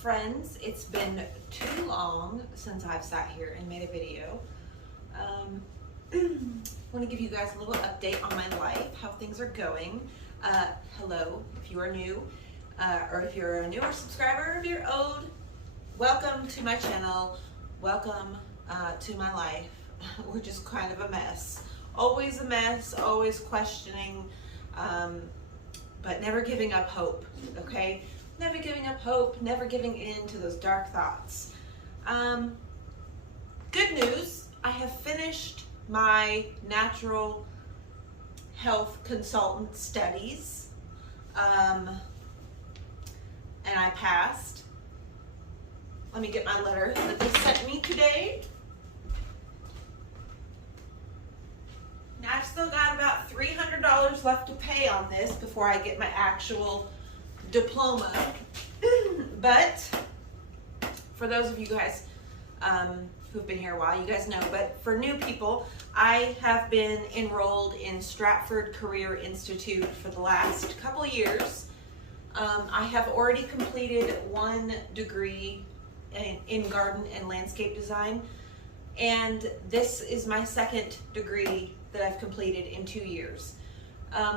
Friends, it's been too long since I've sat here and made a video. I want to give you guys a little update on my life, how things are going. Hello, if you are new, or if you're a newer subscriber, if you're old, welcome to my channel. Welcome to my life. We're just kind of a mess. Always a mess, always questioning, but never giving up hope, okay? Never giving up hope, never giving in to those dark thoughts. Good news, I have finished my natural health consultant studies, and I passed. Let me get my letter that they sent me today. Now I've still got about $300 left to pay on this before I get my actual diploma. But for those of you guys who've been here a while, you guys know, but for new people, I have been enrolled in Stratford Career Institute for the last couple of years. I have already completed one degree in garden and landscape design, and this is my second degree that I've completed in 2 years.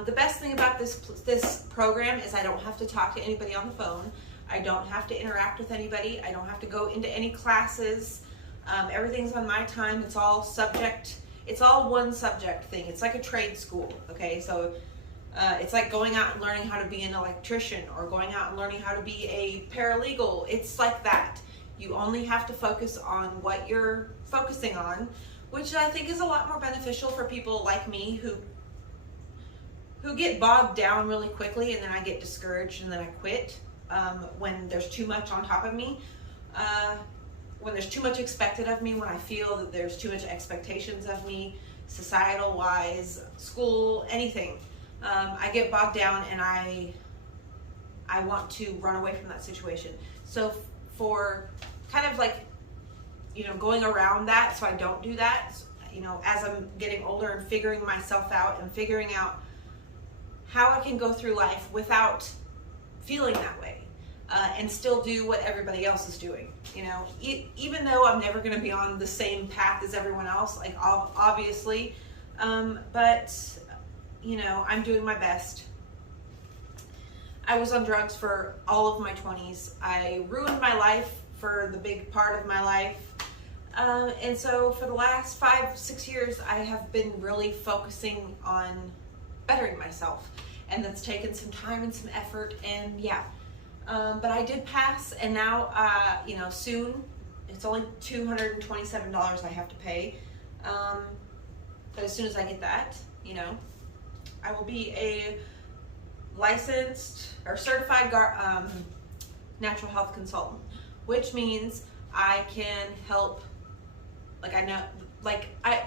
The best thing about this program is I don't have to talk to anybody on the phone. I don't have to interact with anybody. I don't have to go into any classes. Everything's on my time. It's all one subject thing. It's like a trade school, okay? So it's like going out and learning how to be an electrician or going out and learning how to be a paralegal. It's like that. You only have to focus on what you're focusing on, which I think is a lot more beneficial for people like me who get bogged down really quickly, and then I get discouraged and then I quit when there's too much on top of me. When there's too much expected of me, when I feel that there's too much expectations of me, societal wise, school, anything, I get bogged down and I want to run away from that situation. So for kind of like, going around that so I don't do that, as I'm getting older and figuring myself out and figuring out how I can go through life without feeling that way, and still do what everybody else is doing. Even though I'm never going to be on the same path as everyone else, like obviously, but I'm doing my best. I was on drugs for all of my 20s. I ruined my life for the big part of my life. And so for the last 5-6 years, I have been really focusing on bettering myself. And that's taken some time and some effort, and yeah. But I did pass, and now, soon, it's only $227 I have to pay. But as soon as I get that, I will be a licensed or certified natural health consultant, which means I can help.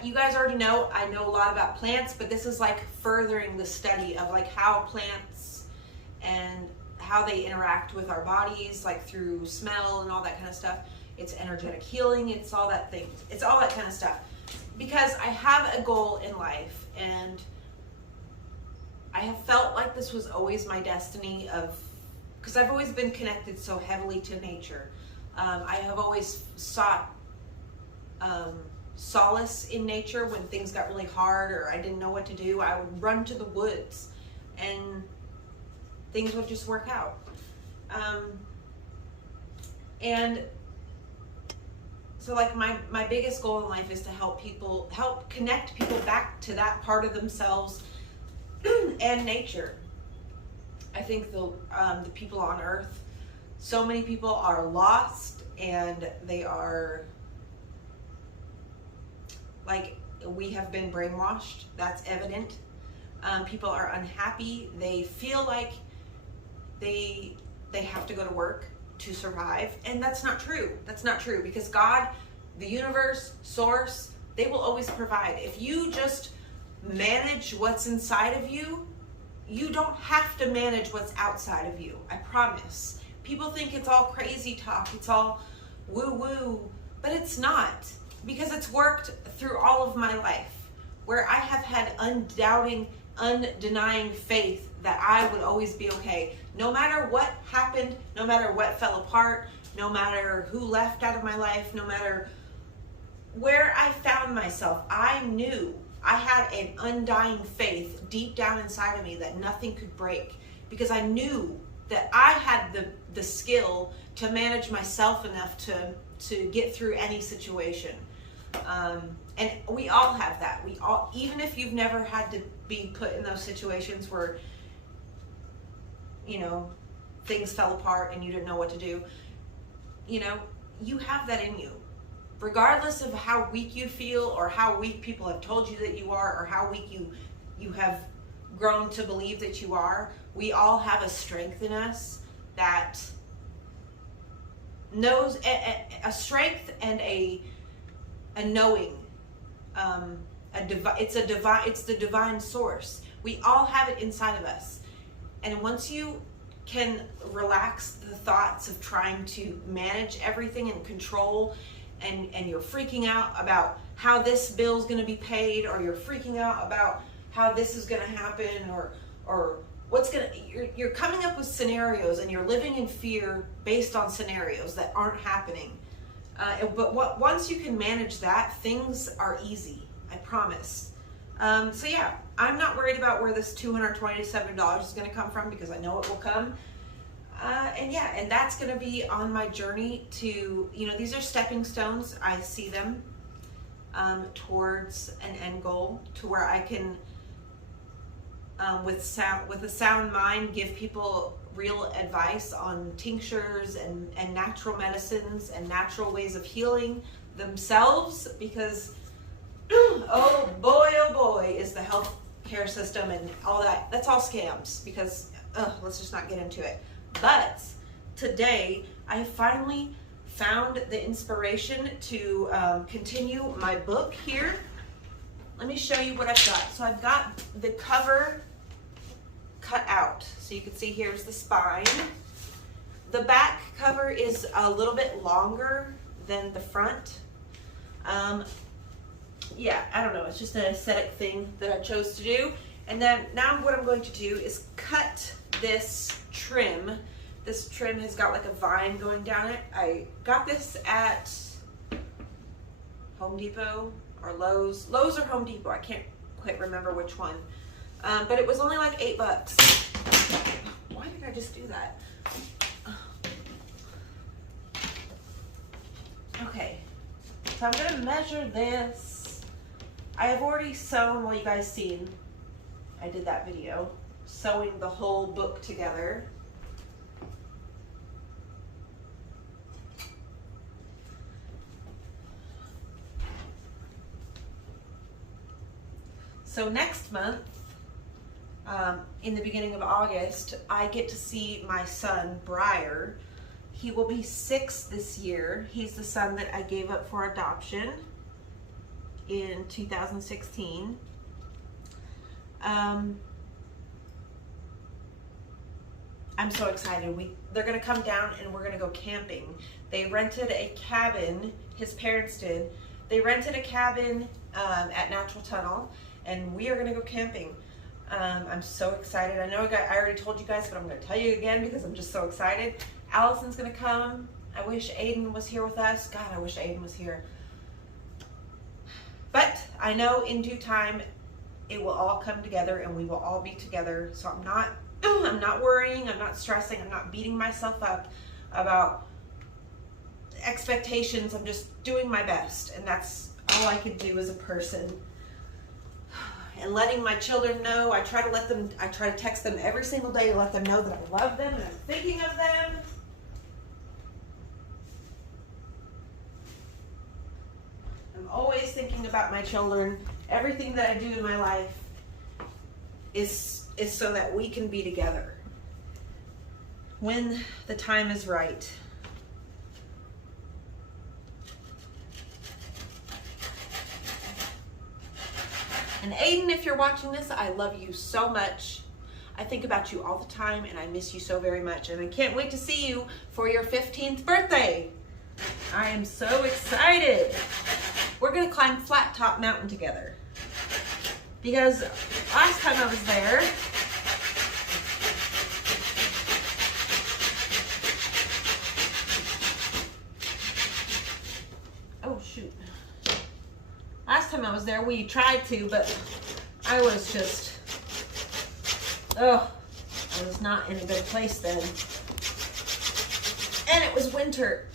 You guys already know, I know a lot about plants, but this is like furthering the study of like how plants and how they interact with our bodies, like through smell and all that kind of stuff. It's energetic healing, it's all that thing. It's all that kind of stuff. Because I have a goal in life, and I have felt like this was always my destiny because I've always been connected so heavily to nature. I have always sought solace in nature. When things got really hard or I didn't know what to do, I would run to the woods and things would just work out. And so like my biggest goal in life is to help connect people back to that part of themselves and nature. I think the people on earth, so many people are lost, and they are like, we have been brainwashed. That's evident. People are unhappy. They feel like they have to go to work to survive, and that's not true. That's not true, because God, the universe, source, they will always provide. If you just manage what's inside of you, you don't have to manage what's outside of you. I promise. People think it's all crazy talk, it's all woo-woo, but it's not, because it's worked through all of my life, where I have had undenying faith that I would always be okay, No matter what happened, no matter what fell apart, no matter who left out of my life, no matter where I found myself, I knew I had an undying faith deep down inside of me that nothing could break, because I knew that I had the skill to manage myself enough to get through any situation. And we all have that. We all, even if you've never had to be put in those situations where, you know, things fell apart and you didn't know what to do, you know, you have that in you. Regardless of how weak you feel, or how weak people have told you that you are, or how weak you have grown to believe that you are, we all have a strength in us that knows a strength and a knowing. It's the divine source. We all have it inside of us. And once you can relax the thoughts of trying to manage everything and control, and you're freaking out about how this bill's going to be paid, or you're freaking out about how this is going to happen, or what's going to, you're coming up with scenarios, and you're living in fear based on scenarios that aren't happening. But once you can manage that, things are easy, I promise. So yeah, I'm not worried about where this $227 is going to come from, because I know it will come. And that's going to be on my journey to, you know, these are stepping stones. I see them towards an end goal, to where I can, with a sound mind, give people real advice on tinctures and natural medicines and natural ways of healing themselves, because oh boy, is the healthcare system and all that, that's all scams, because let's just not get into it. But today, I finally found the inspiration to continue my book here. Let me show you what I've got. So I've got the cover cut out. So you can see here's the spine. The back cover is a little bit longer than the front. Yeah, I don't know. It's just an aesthetic thing that I chose to do. And then now what I'm going to do is cut this trim. This trim has got like a vine going down it. I got this at Home Depot or Lowe's. Lowe's or Home Depot. I can't quite remember which one. But it was only like $8. Why did I just do that? Okay. So I'm going to measure this. I have already sewn, well, you guys seen, I did that video, sewing the whole book together. So next month, in the beginning of August, I get to see my son, Briar. He will be 6 this year. He's the son that I gave up for adoption in 2016. I'm so excited. They're gonna come down and we're gonna go camping. They rented a cabin, his parents did. They rented a cabin at Natural Tunnel, and we are gonna go camping. I'm so excited. I know I already told you guys, but I'm gonna tell you again because I'm just so excited. Allison's gonna come. I wish Aiden was here with us. God, I wish Aiden was here. But I know in due time it will all come together and we will all be together. So I'm not worrying, I'm not stressing, I'm not beating myself up about expectations. I'm just doing my best, and that's all I can do as a person. And letting my children know, I try to text them every single day to let them know that I love them and I'm thinking of them. I'm always thinking about my children. Everything that I do in my life is so that we can be together when the time is right. And Aiden, if you're watching this, I love you so much. I think about you all the time and I miss you so very much. And I can't wait to see you for your 15th birthday. I am so excited. We're gonna climb Flat Top Mountain together. Because last time I was there, shoot. Last time I was there, we tried to, but I was just, I was not in a good place then. And it was winter.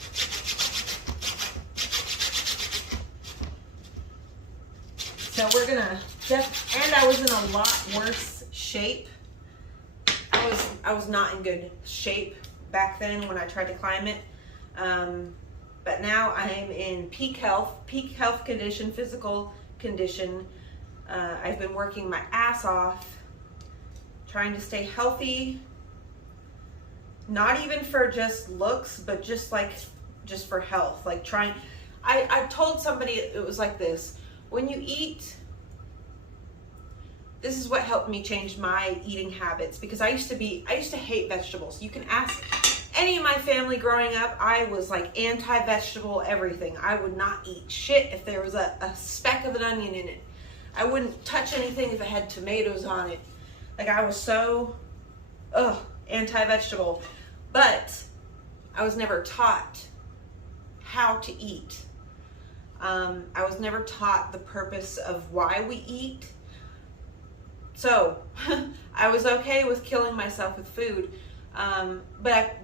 So we're gonna, and I was in a lot worse shape. I was not in good shape back then when I tried to climb it. But now I am in peak health condition, physical condition. I've been working my ass off, trying to stay healthy, not even for just looks, but just for health. Like I told somebody it was like this. When you eat, this is what helped me change my eating habits, because I used to hate vegetables. You can ask any of my family growing up, I was like anti-vegetable everything. I would not eat shit if there was a speck of an onion in it. I wouldn't touch anything if it had tomatoes on it. Like I was so, anti-vegetable. But I was never taught how to eat. I was never taught the purpose of why we eat. So I was okay with killing myself with food. But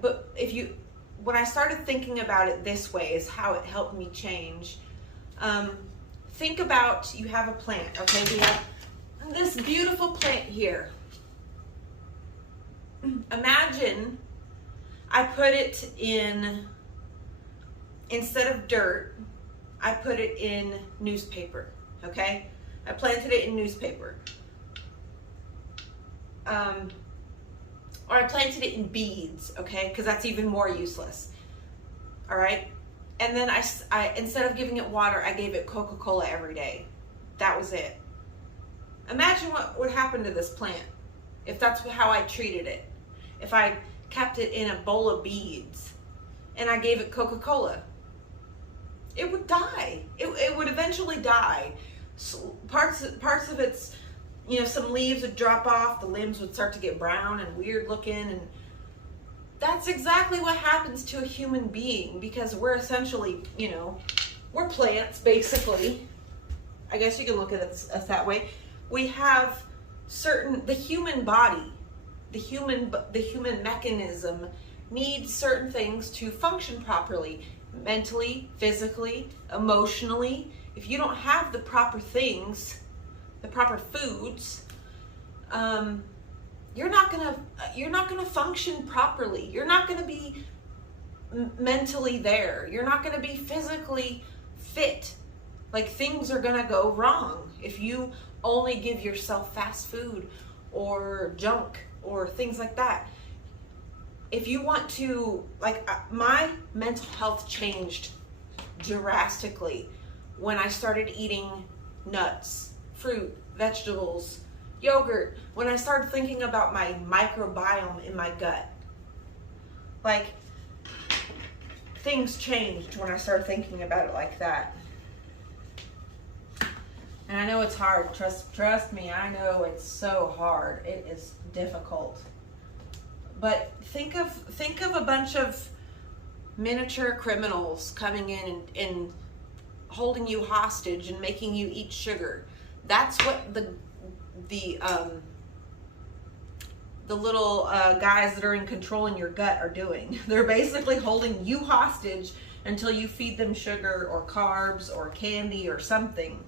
when I started thinking about it this way is how it helped me change. Think about, you have a plant, okay? We have this beautiful plant here. Imagine I put it in, instead of dirt, I put it in newspaper, okay? I planted it in newspaper. Or I planted it in beads, okay? Because that's even more useless. All right? And then I instead of giving it water, I gave it Coca-Cola every day. That was it. Imagine what would happen to this plant if that's how I treated it. If I kept it in a bowl of beads and I gave it Coca-Cola, it would die. It would eventually die. So parts of its, some leaves would drop off, the limbs would start to get brown and weird looking, and that's exactly what happens to a human being, because we're essentially, we're plants basically. I guess you can look at us that way. We have the human body, the human mechanism needs certain things to function properly, mentally, physically, emotionally. If you don't have the proper things, the proper foods, you're not gonna function properly. You're not gonna be mentally there. You're not gonna be physically fit. Like, things are gonna go wrong if you only give yourself fast food or junk or things like that. If you want to, my mental health changed drastically when I started eating nuts, fruit, vegetables, yogurt, when I started thinking about my microbiome in my gut. Like, things changed when I started thinking about it like that. And I know it's hard. Trust me, I know it's so hard. It is difficult. But think of a bunch of miniature criminals coming in and holding you hostage and making you eat sugar. That's what the little guys that are in control in your gut are doing. They're basically holding you hostage until you feed them sugar or carbs or candy or something.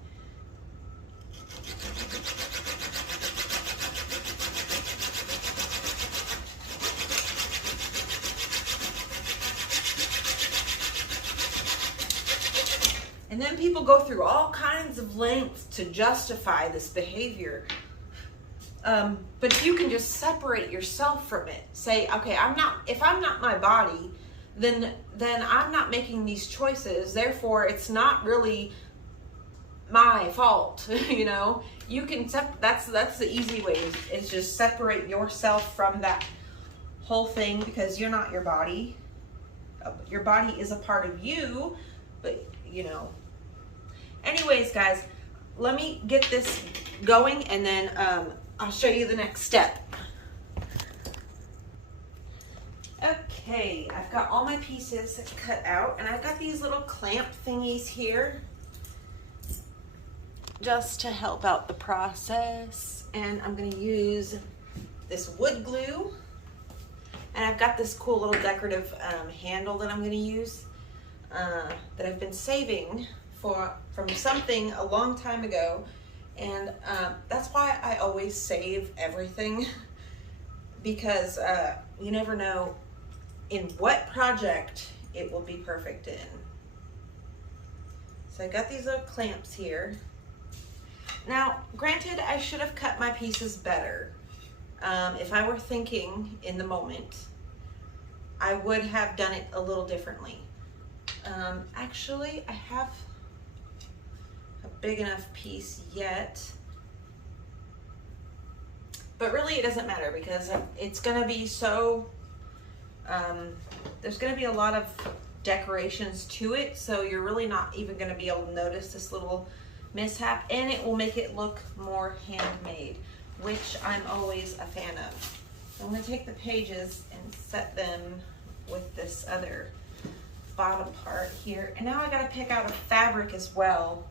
And then people go through all kinds of lengths to justify this behavior. But if you can just separate yourself from it, say, okay, if I'm not my body, then I'm not making these choices. Therefore, it's not really my fault. You can that's the easy way is just separate yourself from that whole thing, because you're not your body. Your body is a part of you, but Anyways, guys, let me get this going, and then I'll show you the next step. Okay. Okay, I've got all my pieces cut out, and I've got these little clamp thingies here just to help out the process. And I'm going to use this wood glue, and I've got this cool little decorative handle that I'm going to use that I've been saving from something a long time ago. And that's why I always save everything, because you never know in what project it will be perfect in. So I got these little clamps here. Now, granted, I should have cut my pieces better. If I were thinking in the moment, I would have done it a little differently. Actually, I have a big enough piece yet, but really it doesn't matter because it's gonna be so, there's gonna be a lot of decorations to it, so you're really not even gonna be able to notice this little mishap, and it will make it look more handmade, which I'm always a fan of. So I'm gonna take the pages and set them with this other bottom part here, and now I gotta pick out a fabric as well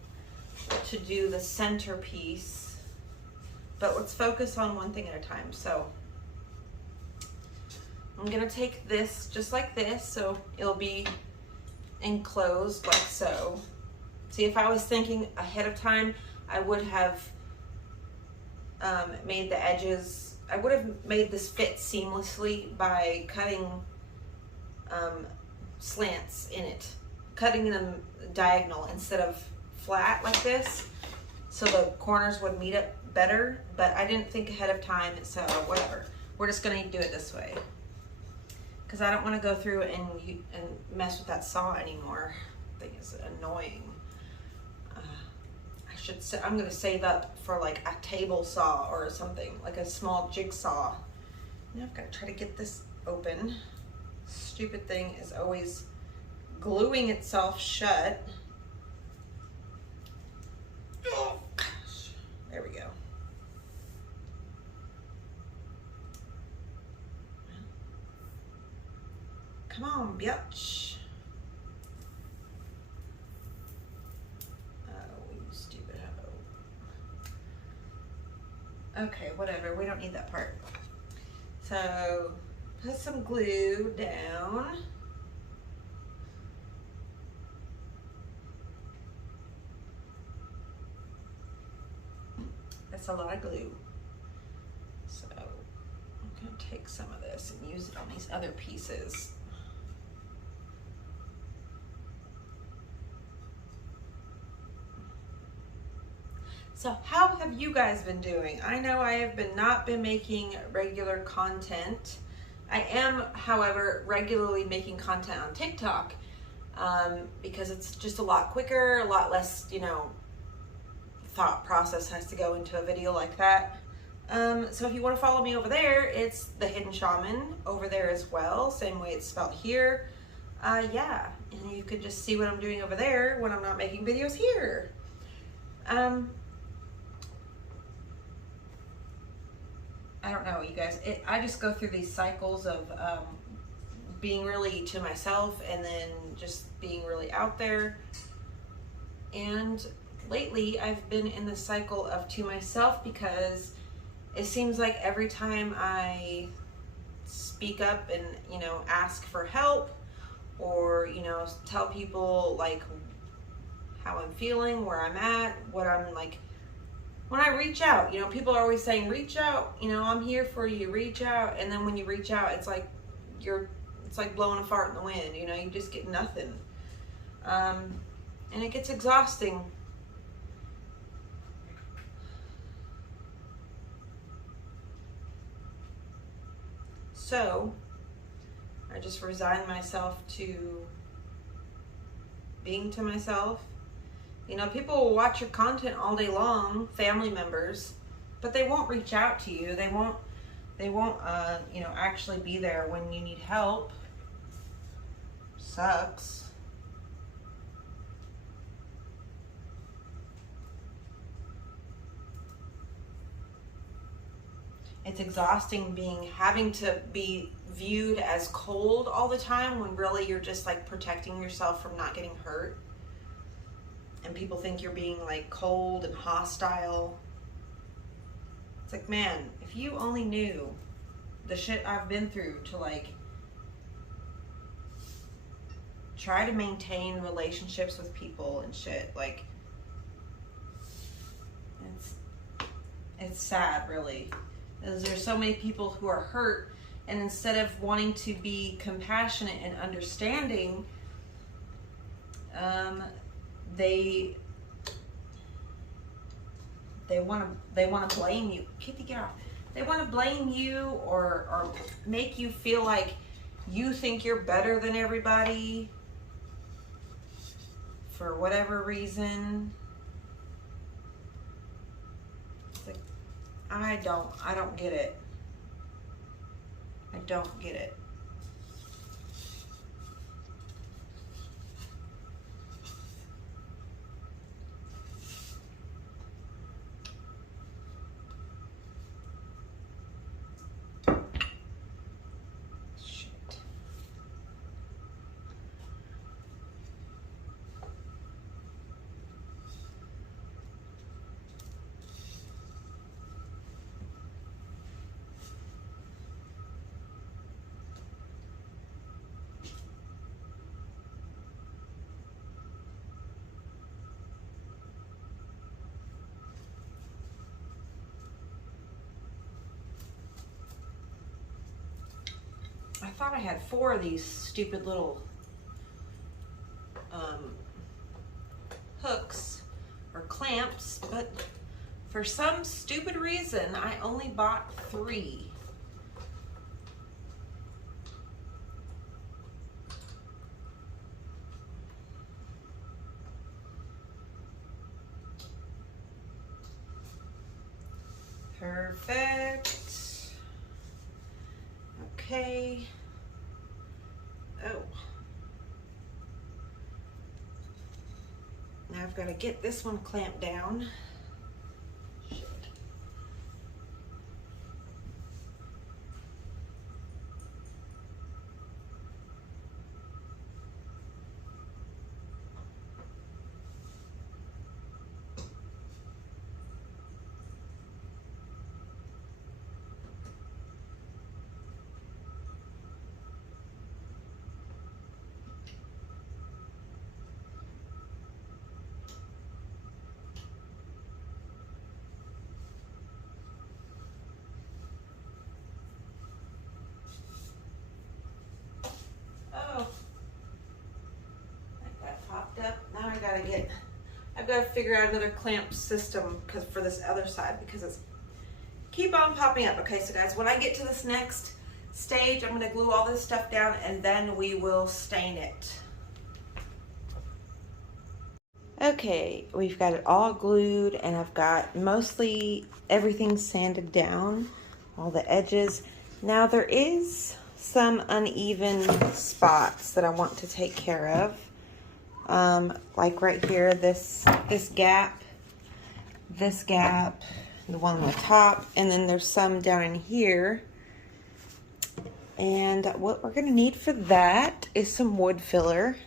to do the centerpiece, but let's focus on one thing at a time. So I'm gonna take this just like this, so it'll be enclosed like so. See, if I was thinking ahead of time, I would have made the edges, I would have made this fit seamlessly by cutting slants in it, cutting them diagonal instead of flat like this, so the corners would meet up better, but I didn't think ahead of time, so whatever. We're just gonna do it this way because I don't want to go through and mess with that saw anymore. I think it's annoying. I'm gonna save up for like a table saw or something, like a small jigsaw. Now I've got to try to get this open. Stupid thing is always gluing itself shut. Oh gosh, there we go. Come on, bitch. Oh, you stupid hoe. Okay, whatever, we don't need that part. So, put some glue down. That's a lot of glue. So I'm gonna take some of this and use it on these other pieces. So how have you guys been doing? I know I have not been making regular content. I am, however, regularly making content on TikTok because it's just a lot quicker, a lot less, thought process has to go into a video like that. So if you want to follow me over there, it's The Hidden Shaman over there as well. Same way it's spelled here. Yeah, and you could just see what I'm doing over there when I'm not making videos here. I don't know, you guys. I just go through these cycles of being really to myself and then just being really out there. And lately, I've been in the cycle of to myself because it seems like every time I speak up and, ask for help or, tell people like how I'm feeling, where I'm at, what I'm like, when I reach out, people are always saying, reach out, I'm here for you, reach out. And then when you reach out, it's like it's like blowing a fart in the wind, you just get nothing. And it gets exhausting. So I just resigned myself to being to myself. People will watch your content all day long, family members, but they won't reach out to you. They won't, actually be there when you need help. Sucks. It's exhausting having to be viewed as cold all the time when really you're just like protecting yourself from not getting hurt. And people think you're being like cold and hostile. It's like, man, if you only knew the shit I've been through to like try to maintain relationships with people and shit, like it's sad, really. Because there's so many people who are hurt, and instead of wanting to be compassionate and understanding, they want to blame you. Kitty, get off. They want to blame you or make you feel like you think you're better than everybody for whatever reason. It's like, I don't get it. I don't get it. I thought I had 4 of these stupid little hooks or clamps, but for some stupid reason I only bought 3. Perfect. Okay. Oh. Now I've got to get this one clamped down. Shit. I've got to figure out another clamp system for this other side because it's keep on popping up. Okay, so guys, when I get to this next stage, I'm going to glue all this stuff down and then we will stain it. Okay, we've got it all glued and I've got mostly everything sanded down, all the edges. Now there is some uneven spots that I want to take care of. Like right here, this gap, the one on the top, and then there's some down in here. And what we're gonna need for that is some wood filler.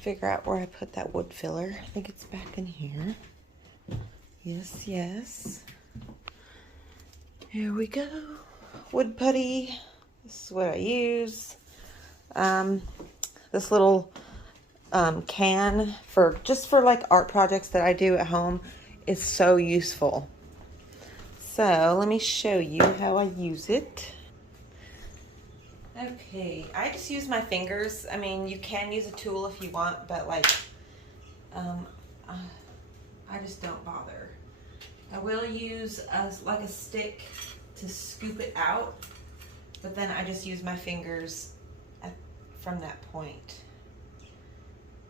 Figure out where I put that wood filler. I think it's back in here. Yes, yes. Here we go. Wood putty. This is what I use. This little can for like art projects that I do at home is so useful. So let me show you how I use it. Okay, I just use my fingers. I mean, you can use a tool if you want, but like, I just don't bother. I will use like a stick to scoop it out, but then I just use my fingers from that point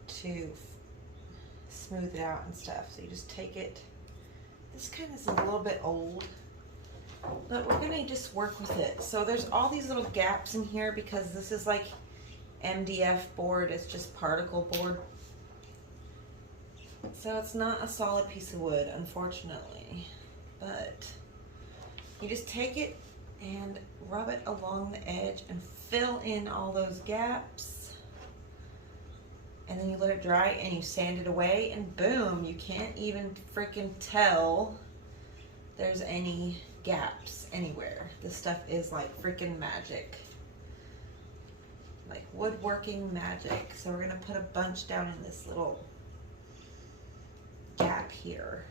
to smooth it out and stuff. So you just take it. This kind of is a little bit old, but we're gonna just work with it. So there's all these little gaps in here because this is like MDF board. It's just particle board. So it's not a solid piece of wood, unfortunately, but You just take it and rub it along the edge and fill in all those gaps. And then you let it dry and you sand it away, and boom, you can't even freaking tell there's any gaps anywhere. This stuff is like freaking magic. Like woodworking magic. So we're gonna put a bunch down in this little gap here.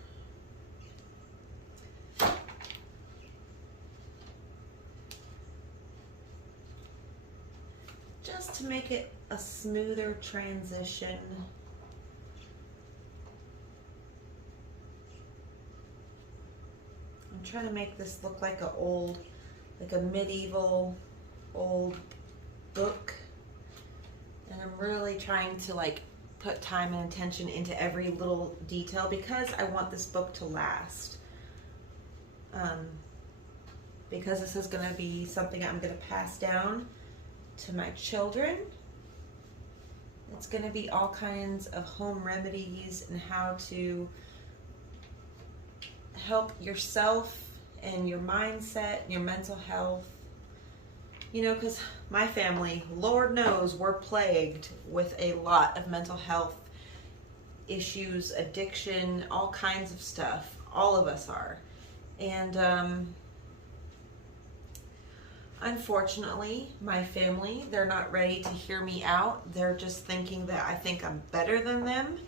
Just to make it a smoother transition. I'm trying to make this look like a medieval old book. And I'm really trying to like put time and attention into every little detail because I want this book to last. Because this is going to be something I'm going to pass down to my children. It's going to be all kinds of home remedies and how to help yourself and your mindset and your mental health. You know, because my family, Lord knows, we're plagued with a lot of mental health issues, addiction, all kinds of stuff. All of us are. And unfortunately, my family, they're not ready to hear me out. They're just thinking that I think I'm better than them,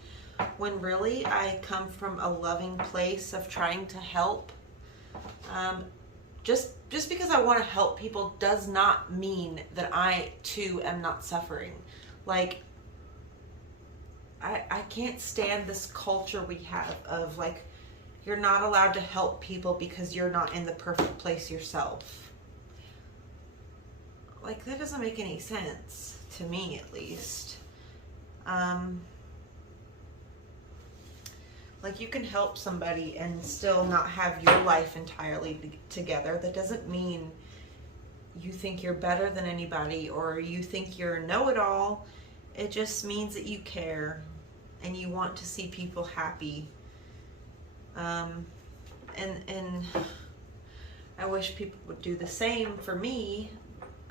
when really I come from a loving place of trying to help. Just because I want to help people does not mean that I too am not suffering. Like, I can't stand this culture we have of like, you're not allowed to help people because you're not in the perfect place yourself. Like, that doesn't make any sense to me, at least. Like, you can help somebody and still not have your life entirely together. That doesn't mean you think you're better than anybody or you think you're a know-it-all. It just means that you care and you want to see people happy. And I wish people would do the same for me,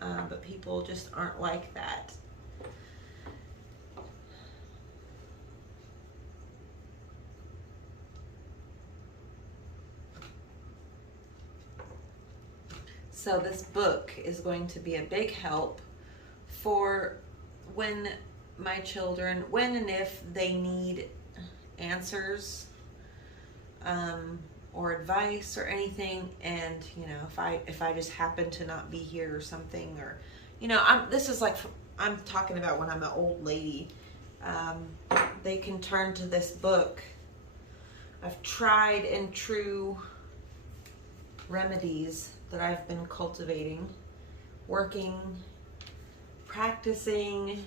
but people just aren't like that. So this book is going to be a big help for when my children, when and if they need answers or advice or anything, and you know, if I just happen to not be here or something, or you know, I'm talking about when I'm an old lady, they can turn to this book of tried and true remedies that I've been cultivating, working, practicing,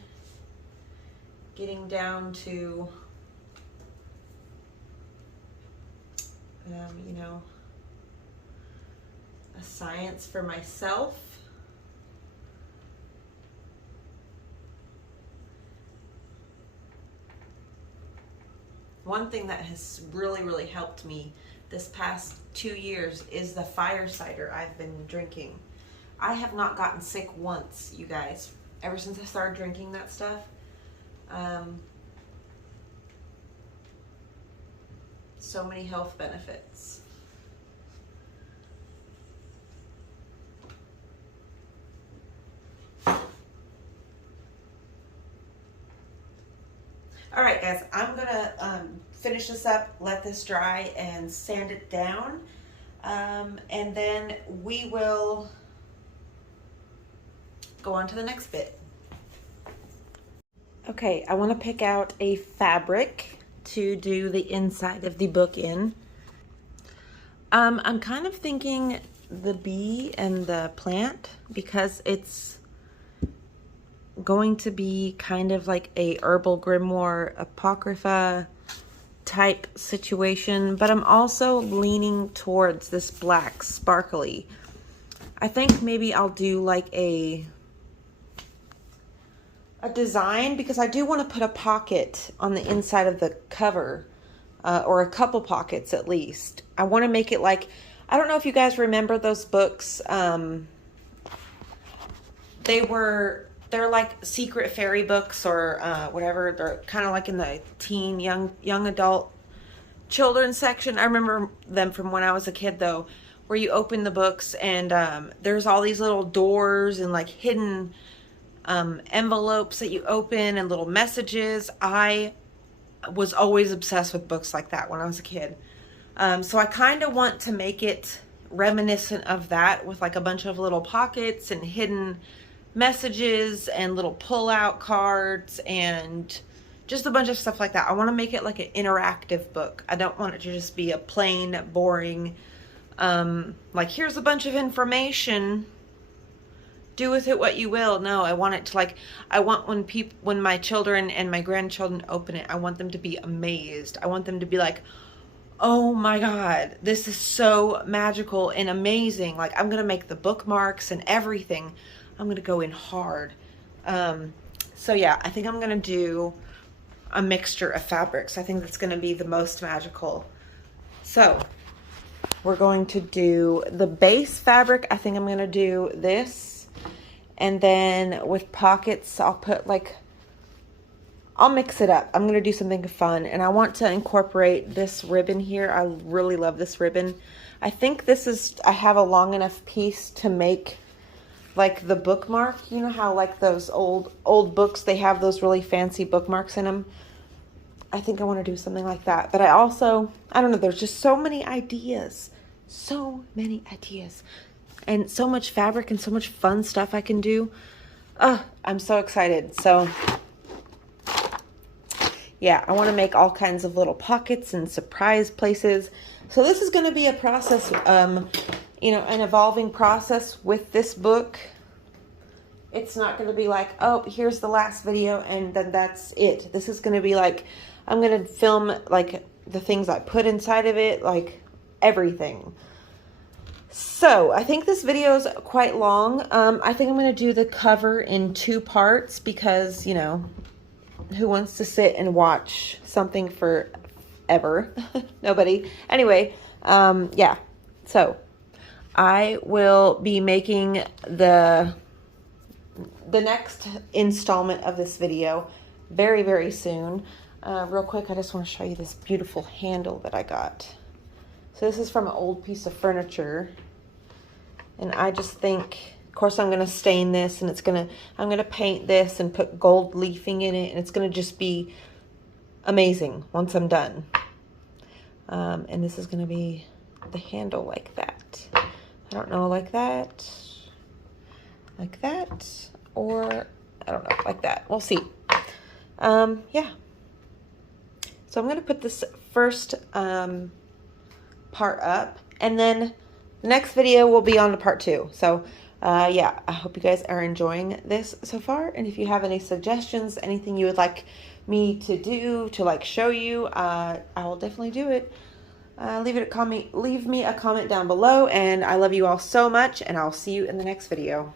getting down to, you know, a science for myself. One thing that has really, really helped me this past 2 years is the fire cider I've been drinking. I have not gotten sick once, you guys, ever since I started drinking that stuff. So many health benefits. All right, guys, I'm gonna finish this up, let this dry, and sand it down. And then we will go on to the next bit. Okay, I want to pick out a fabric to do the inside of the book in. I'm kind of thinking the bee and the plant, because it's going to be kind of like a herbal grimoire apocrypha type situation, but I'm also leaning towards this black sparkly. I think maybe I'll do like a design, because I do want to put a pocket on the inside of the cover, or a couple pockets at least. I want to make it like I don't know if you guys remember those books. They're like secret fairy books or whatever. They're kind of like in the teen, young adult children's section. I remember them from when I was a kid though, where you open the books and there's all these little doors and like hidden envelopes that you open and little messages. I was always obsessed with books like that when I was a kid. So I kind of want to make it reminiscent of that with like a bunch of little pockets and hidden messages and little pull-out cards and just a bunch of stuff like that. I want to make it like an interactive book. I don't want it to just be a plain, boring, like here's a bunch of information, do with it what you will. No, I want it to like, I want when my children and my grandchildren open it, I want them to be amazed. I want them to be like, oh my God, this is so magical and amazing. Like I'm going to make the bookmarks and everything. I'm going to go in hard. So yeah, I think I'm going to do a mixture of fabrics. I think that's going to be the most magical. So we're going to do the base fabric. I think I'm going to do this. And then with pockets, I'll mix it up. I'm going to do something fun. And I want to incorporate this ribbon here. I really love this ribbon. I think I have a long enough piece to make like the bookmark. You know how like those old books, they have those really fancy bookmarks in them. I think I want to do something like that. But I don't know, there's just so many ideas. So many ideas. And so much fabric and so much fun stuff I can do. I'm so excited. So yeah, I want to make all kinds of little pockets and surprise places. So this is going to be a process, you know, an evolving process with this book. It's not going to be like, oh, here's the last video and then that's it. This is going to be like, I'm going to film like the things I put inside of it, like everything. So I think this video is quite long. I think I'm going to do the cover in 2 parts because, you know, who wants to sit and watch something forever? Nobody. Anyway, yeah. So I will be making the next installment of this video very, very soon. Real quick, I just want to show you this beautiful handle that I got. So this is from an old piece of furniture. And I just think, of course, I'm going to stain this and I'm going to paint this and put gold leafing in it. And it's going to just be amazing once I'm done. And this is going to be the handle like that. I don't know, like that, or I don't know, like that. We'll see. Yeah. So I'm going to put this first part up, and then the next video will be on to part 2. So yeah, I hope you guys are enjoying this so far. And if you have any suggestions, anything you would like me to do, to like show you, I will definitely do it. Leave me a comment down below, and I love you all so much, and I'll see you in the next video.